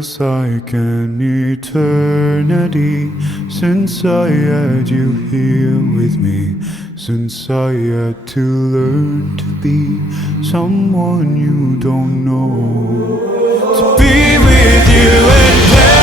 feels like an eternity since I had you here with me, since I had to learn to be someone you don't know, to be with you and